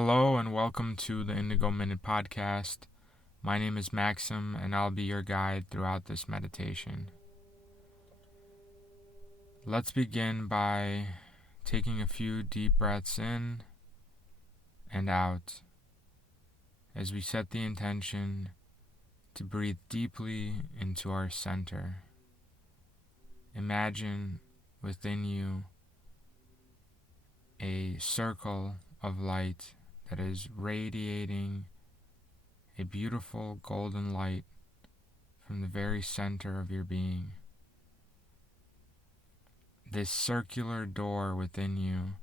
Hello and welcome to the Indigo Minute Podcast. My name is Maxim and I'll be your guide throughout this meditation. Let's begin by taking a few deep breaths in and out as we set the intention to breathe deeply into our center. Imagine within you a circle of light that is radiating a beautiful golden light from the very center of your being. This circular door within you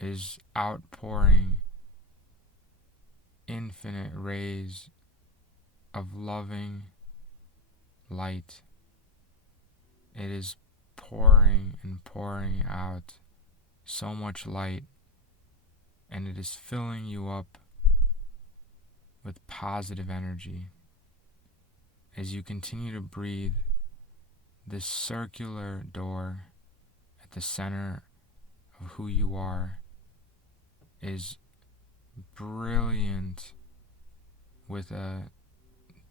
is outpouring infinite rays of loving light. It is pouring and pouring out so much light, and it is filling you up with positive energy. As you continue to breathe, this circular door at the center of who you are is brilliant with a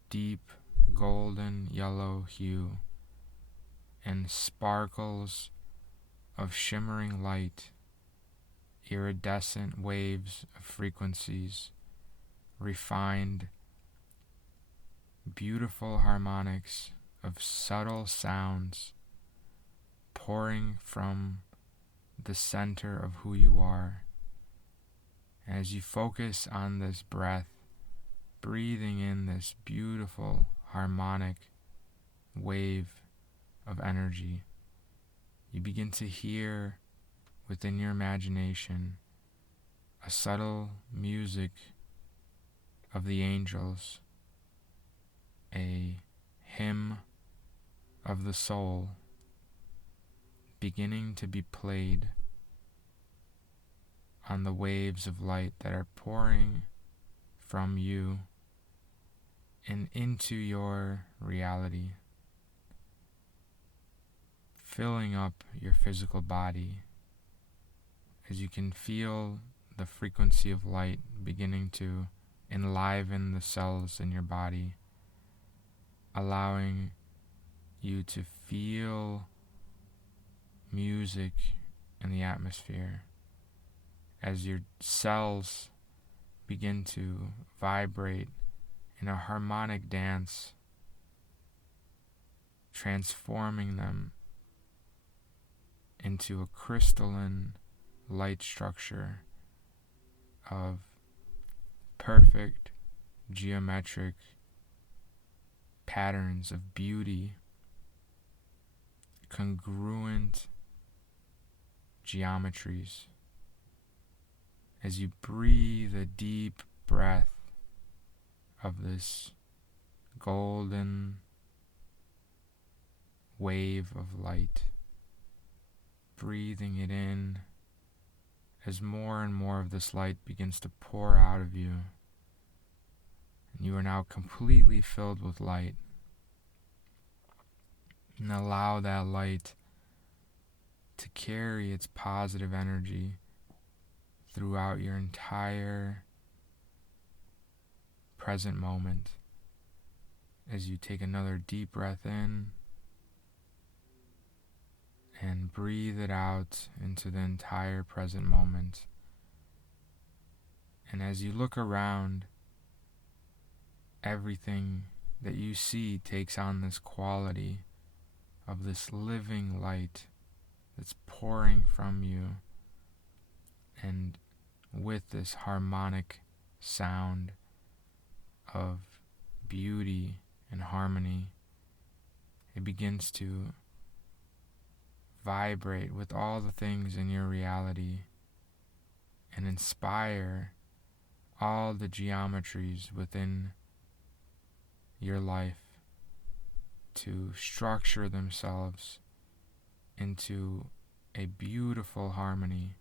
deep golden yellow hue and sparkles of shimmering light, iridescent waves of frequencies, refined, beautiful harmonics of subtle sounds pouring from the center of who you are. As you focus on this breath, breathing in this beautiful harmonic wave of energy, you begin to hear within your imagination a subtle music of the angels, a hymn of the soul beginning to be played on the waves of light that are pouring from you and into your reality, filling up your physical body as you can feel the frequency of light beginning to enliven the cells in your body, allowing you to feel music in the atmosphere as your cells begin to vibrate in a harmonic dance, transforming them into a crystalline light structure of perfect geometric patterns of beauty, congruent geometries. As you breathe a deep breath of this golden wave of light, breathing it in as more and more of this light begins to pour out of you, and you are now completely filled with light. And allow that light to carry its positive energy throughout your entire present moment as you take another deep breath in and breathe it out into the entire present moment. And as you look around, everything that you see takes on this quality of this living light that's pouring from you, and with this harmonic sound of beauty and harmony, it begins to vibrate with all the things in your reality and inspire all the geometries within your life to structure themselves into a beautiful harmony.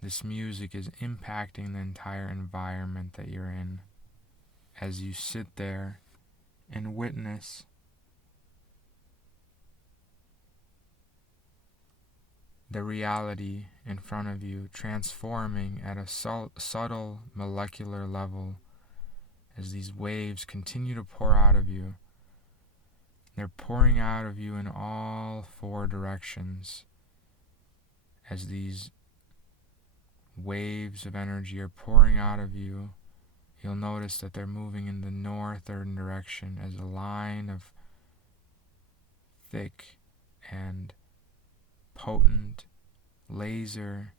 This music is impacting the entire environment that you're in as you sit there and witness the reality in front of you, transforming at a subtle molecular level as these waves continue to pour out of you. They're pouring out of you in all four directions as these waves of energy are pouring out of you. You'll notice that they're moving in the northern direction as a line of thick and potent laser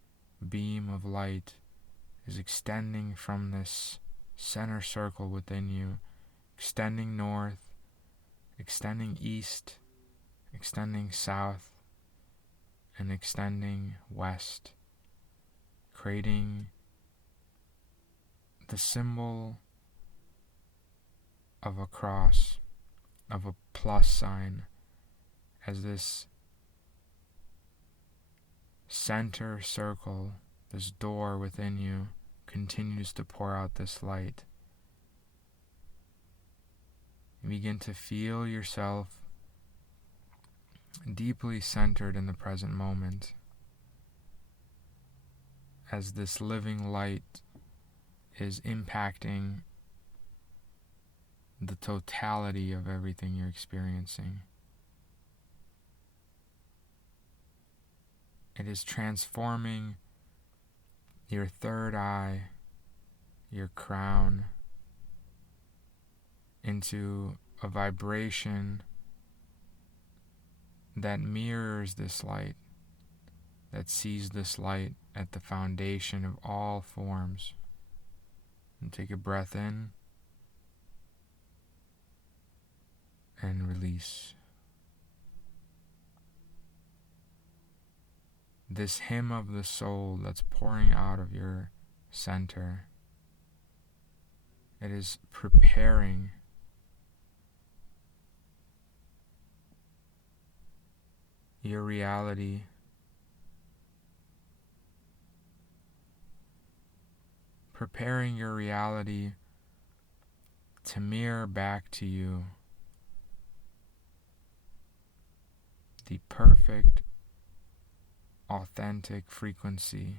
beam of light is extending from this center circle within you, extending north, extending east, extending south, and extending west, creating the symbol of a cross, of a plus sign, as this center circle, this door within you, continues to pour out this light. You begin to feel yourself deeply centered in the present moment as this living light is impacting the totality of everything you're experiencing. It is transforming your third eye, your crown, into a vibration that mirrors this light, that sees this light at the foundation of all forms. And take a breath in and release. This hymn of the soul that's pouring out of your center, it is preparing your reality to mirror back to you the perfect, authentic frequency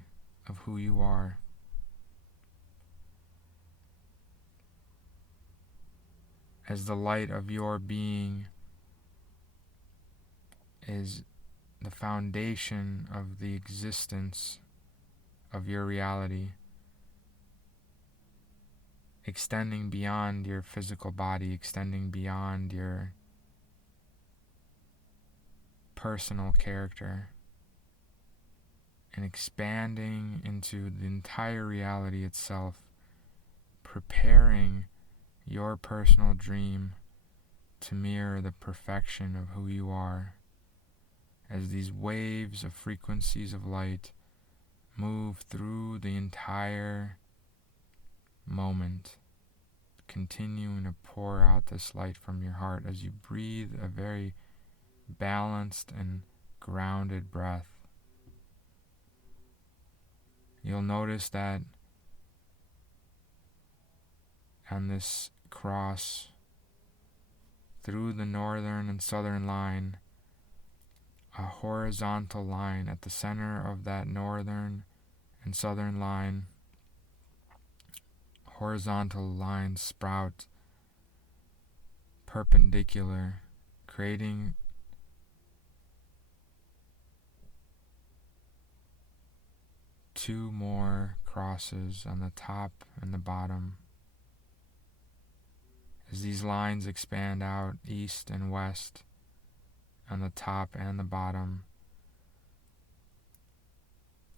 of who you are. As the light of your being is the foundation of the existence of your reality, extending beyond your physical body, extending beyond your personal character, and expanding into the entire reality itself, preparing your personal dream to mirror the perfection of who you are, as these waves of frequencies of light move through the entire moment, continuing to pour out this light from your heart as you breathe a very balanced and grounded breath. You'll notice that on this cross, through the northern and southern line, a horizontal line at the center of that northern and southern line, horizontal lines sprout perpendicular, creating two more crosses on the top and the bottom. As these lines expand out east and west on the top and the bottom,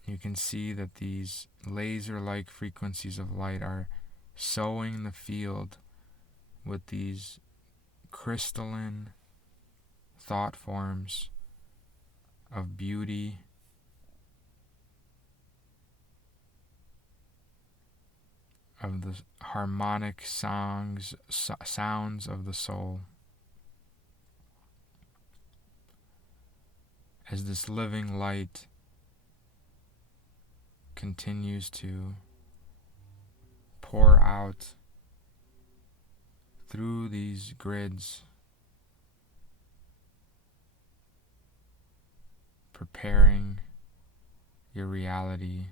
you can see that these laser-like frequencies of light are sowing the field with these crystalline thought forms of beauty, of the harmonic sounds of the soul. As this living light continues to pour out through these grids, preparing your reality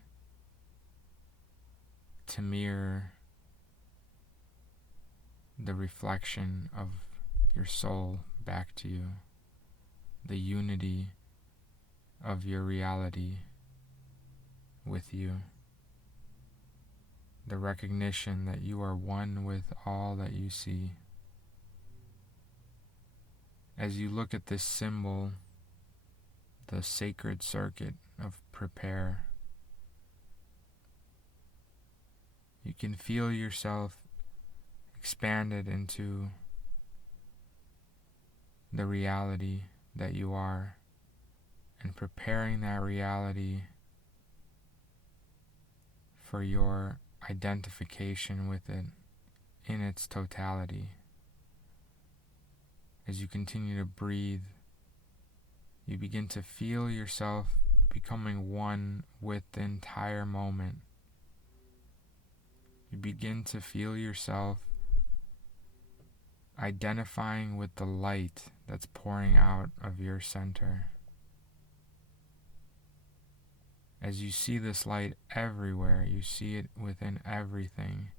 to mirror the reflection of your soul back to you, the unity of your reality with you, the recognition that you are one with all that you see. As you look at this symbol, the sacred circuit of prepare, you can feel yourself expanded into the reality that you are, and preparing that reality for your identification with it in its totality. As you continue to breathe, you begin to feel yourself becoming one with the entire moment. You begin to feel yourself identifying with the light that's pouring out of your center. As you see this light everywhere, you see it within everything.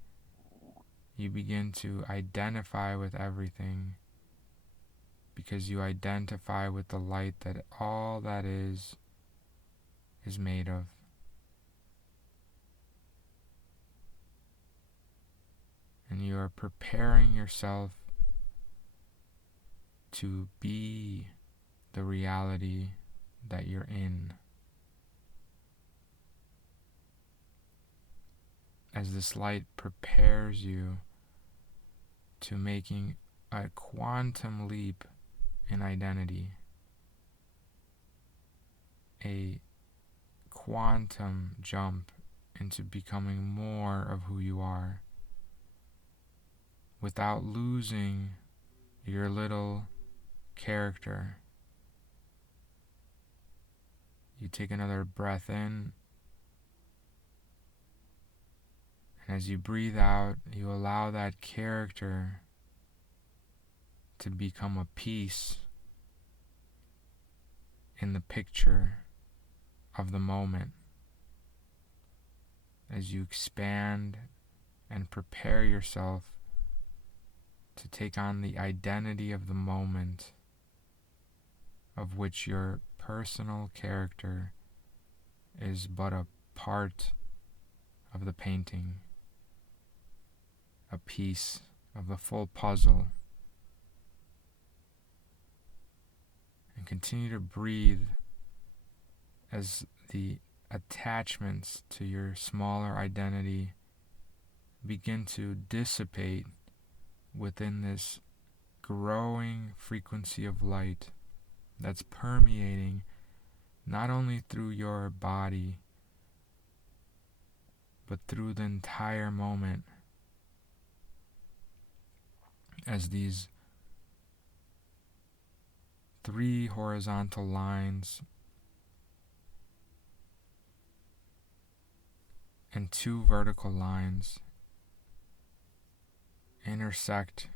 You begin to identify with everything because you identify with the light that all that is made of. And you are preparing yourself to be the reality that you're in. As this light prepares you to making a quantum leap in identity, a quantum jump into becoming more of who you are, without losing your little character. You take another breath in, and as you breathe out, you allow that character to become a piece in the picture of the moment. As you expand and prepare yourself to take on the identity of the moment, of which your personal character is but a part of the painting, a piece of the full puzzle. And continue to breathe as the attachments to your smaller identity begin to dissipate within this growing frequency of light that's permeating not only through your body, but through the entire moment, as these 3 horizontal lines and 2 vertical lines intersect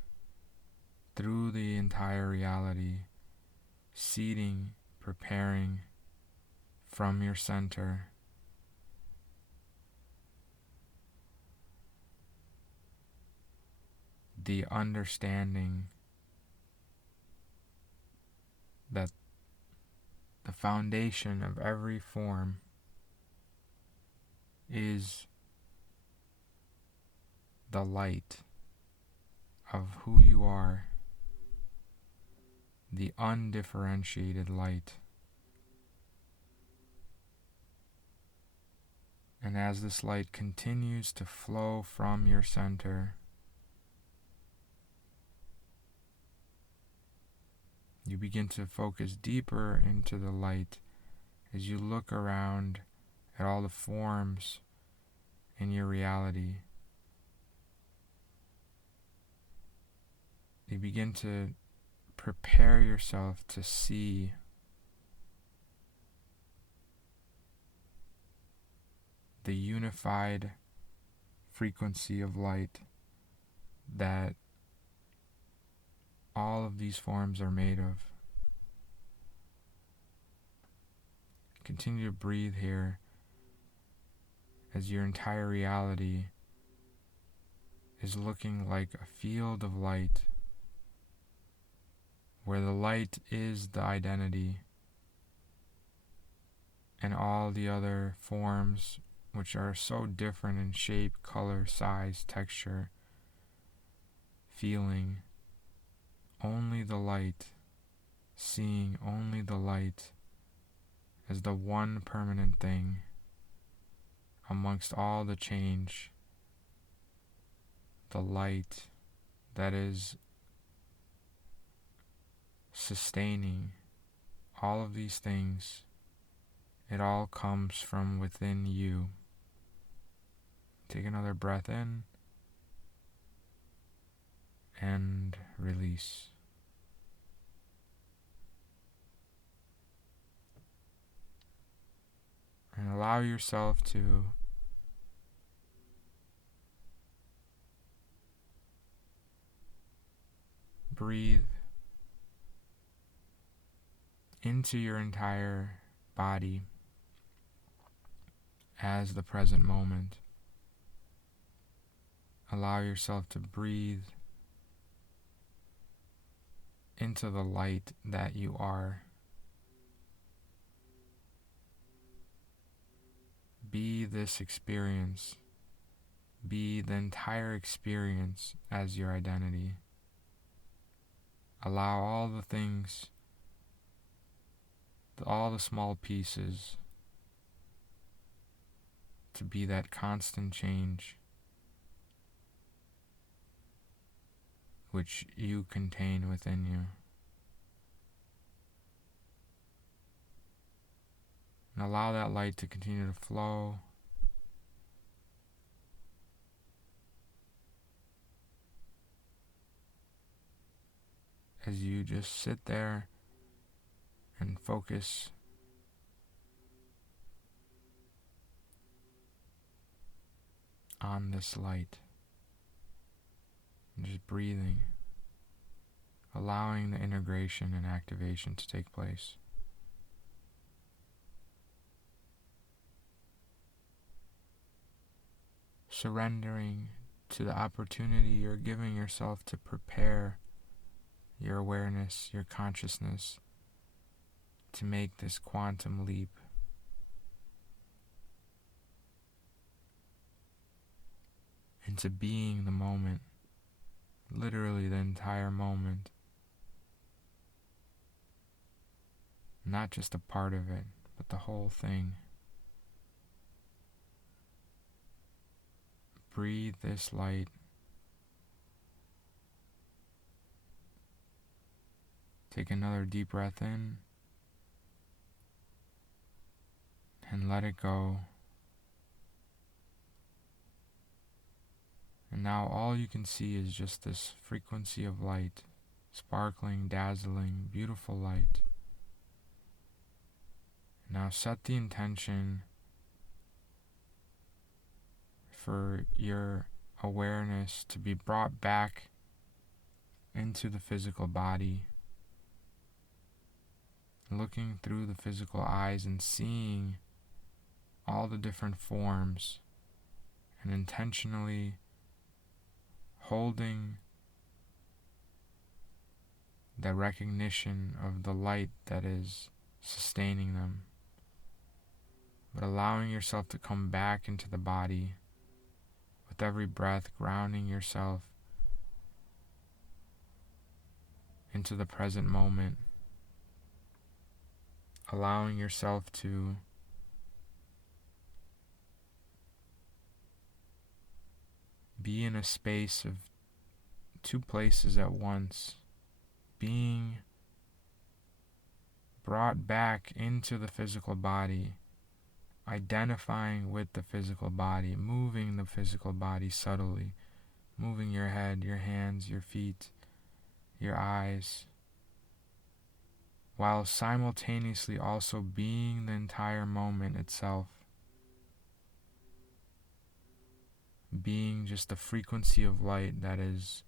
through the entire reality, seeding, preparing from your center. The understanding that the foundation of every form is the light of who you are, the undifferentiated light. And as this light continues to flow from your center, you begin to focus deeper into the light as you look around at all the forms in your reality. You begin to prepare yourself to see the unified frequency of light that all of these forms are made of. Continue to breathe here as your entire reality is looking like a field of light, where the light is the identity, and all the other forms, which are so different in shape, color, size, texture, feeling, only the light, seeing only the light as the one permanent thing amongst all the change, the light that is sustaining all of these things. It all comes from within you. Take another breath in and release. And allow yourself to breathe into your entire body as the present moment. Allow yourself to breathe into the light that you are. Be this experience. Be the entire experience as your identity. Allow all the things, all the small pieces, to be that constant change which you contain within you. And allow that light to continue to flow as you just sit there and focus on this light. And just breathing, allowing the integration and activation to take place. Surrendering to the opportunity you're giving yourself to prepare your awareness, your consciousness, to make this quantum leap. Into being the moment, literally the entire moment. Not just a part of it, but the whole thing. Breathe this light. Take another deep breath in and let it go. And now all you can see is just this frequency of light, sparkling, dazzling, beautiful light. Now set the intention for your awareness to be brought back into the physical body, looking through the physical eyes and seeing all the different forms, and intentionally holding the recognition of the light that is sustaining them, but allowing yourself to come back into the body with every breath, grounding yourself into the present moment, allowing yourself to be in a space of two places at once, being brought back into the physical body, identifying with the physical body, moving the physical body subtly, moving your head, your hands, your feet, your eyes, while simultaneously also being the entire moment itself, being just the frequency of light that is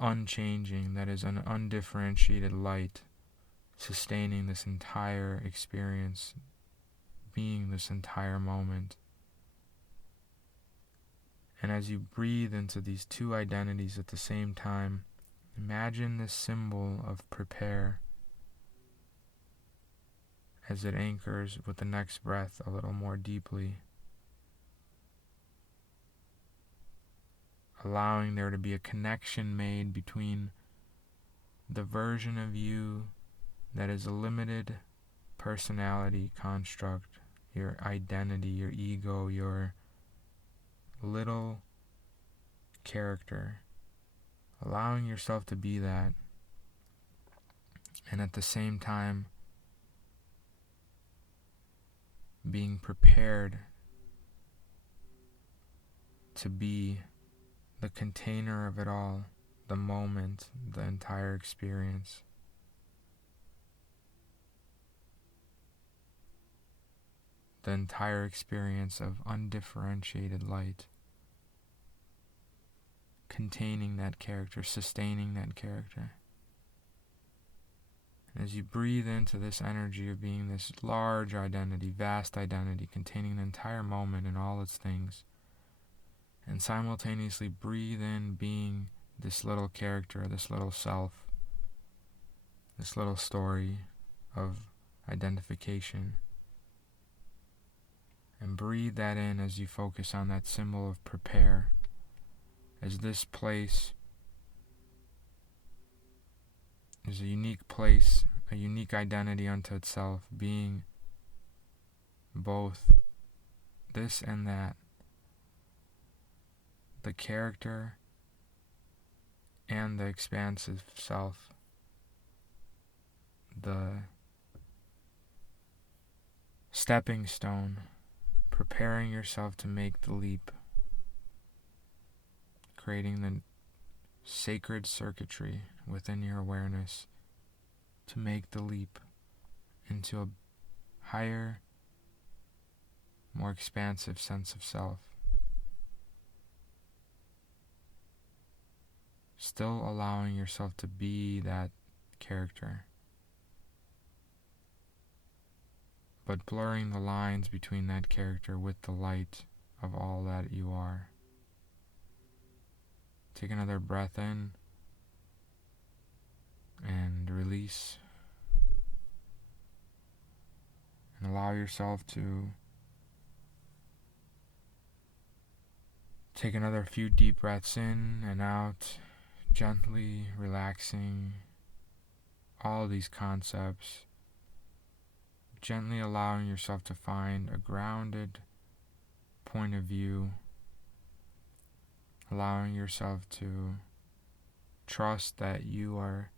unchanging, that is an undifferentiated light, sustaining this entire experience, being this entire moment. And as you breathe into these two identities at the same time, imagine this symbol of prepare as it anchors with the next breath a little more deeply, allowing there to be a connection made between the version of you that is a limited personality construct, your identity, your ego, your little character, allowing yourself to be that, and at the same time being prepared to be the container of it all, the moment, the entire experience. The entire experience of undifferentiated light, containing that character, sustaining that character. And as you breathe into this energy of being this large identity, vast identity, containing the entire moment and all its things, and simultaneously breathe in being this little character, this little self, this little story of identification. And breathe that in as you focus on that symbol of prepare, as this place is a unique place, a unique identity unto itself, being both this and that, the character and the expansive self, the stepping stone, preparing yourself to make the leap, creating the sacred circuitry within your awareness to make the leap into a higher, more expansive sense of self. Still allowing yourself to be that character, but blurring the lines between that character with the light of all that you are. Take another breath in and release, and allow yourself to take another few deep breaths in and out, gently relaxing all these concepts, gently allowing yourself to find a grounded point of view, allowing yourself to trust that you are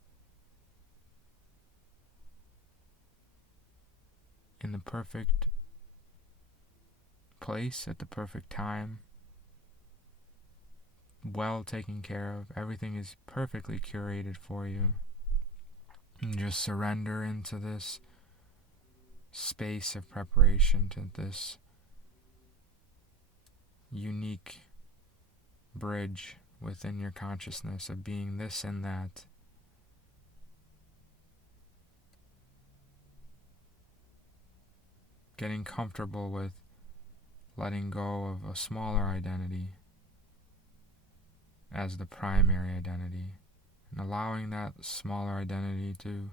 in the perfect place at the perfect time, well taken care of. Everything is perfectly curated for you. And just surrender into this space of preparation, to this unique bridge within your consciousness of being this and that. Getting comfortable with letting go of a smaller identity as the primary identity, and allowing that smaller identity to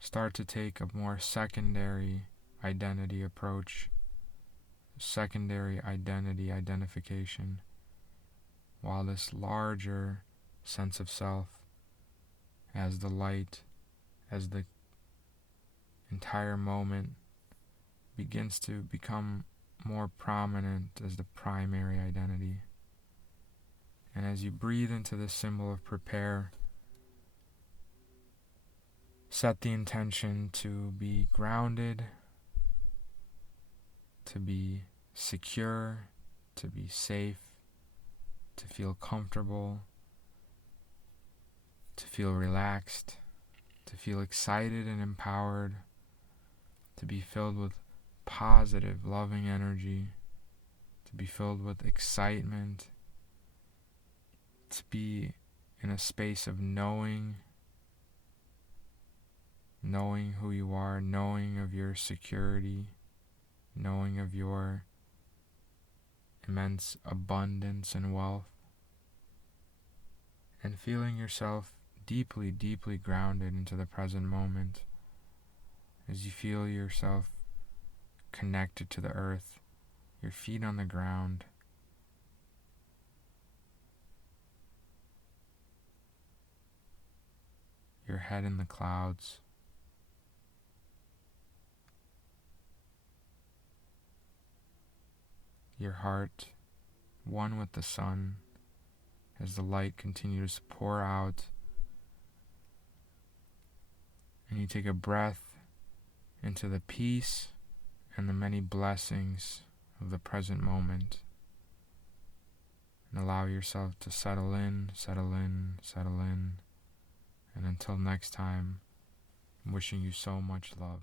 start to take a more secondary identity approach, secondary identification, while this larger sense of self, as the light, as the entire moment, begins to become more prominent as the primary identity. And as you breathe into this symbol of prepare, set the intention to be grounded, to be secure, to be safe, to feel comfortable, to feel relaxed, to feel excited and empowered, to be filled with positive, loving energy, to be filled with excitement, to be in a space of knowing who you are, knowing of your security, knowing of your immense abundance and wealth, and feeling yourself deeply, deeply grounded into the present moment as you feel yourself connected to the earth, your feet on the ground, your head in the clouds, your heart one with the sun as the light continues to pour out, and you take a breath into the peace and the many blessings of the present moment, and allow yourself to settle in, settle in, settle in. And until next time, I'm wishing you so much love.